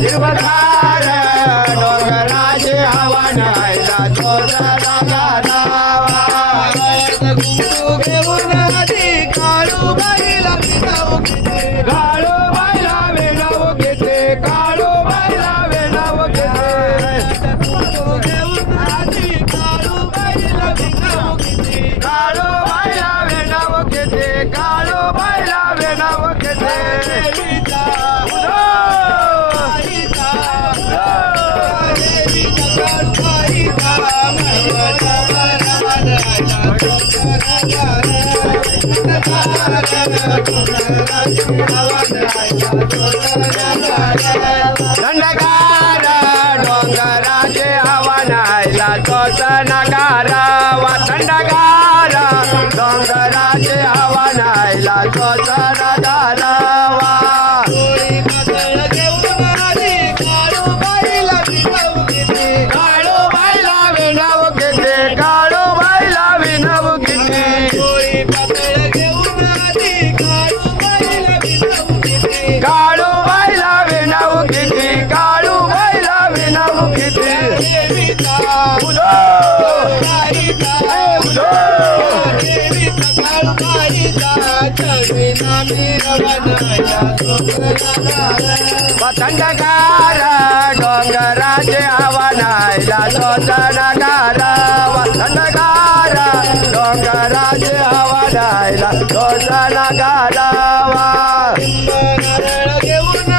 हिरवगार डोंगराचे हवा न्यायला चोरला गारावा घुंगरू घेऊन आधी काळूबाईला विनव घेते. काळू बायला वेणाव घेते काळू बायला वेणाव घेते घुंगरू घेऊन आधी काळूबाईला विनव घेते. काळू बायला वेणाव घेते काळू बायला वेणाव घेते देवीचा आईचा देवीचा काळूबाईचा महत्वाचा वरमानायला थंडगार डोंगराचे हवा न्यायला चोचना गारावा थंडगार डोंगराचे हवा न्यायला चोचना गारावा डोळी पातळ घेऊन आधी काळूबाईला विनव घेते. काळू बायला विनव घेते काळू बायला विनव घेते डोळी पातळ घेऊन आधी काळूबाईला विनव घेते. काळू बायला विनव घेते काळू बायला विनव घेते देवीचा उदो आईचा उदो देवीचा काळूबाईचा चढविना मिरवणाया सोहळ्याला. थंडगार डोंगराचे हवा न्यायला चोचना गारावा थंडगार डोंगराचे हवा न्यायला चोचना गारावा नारळ घेऊन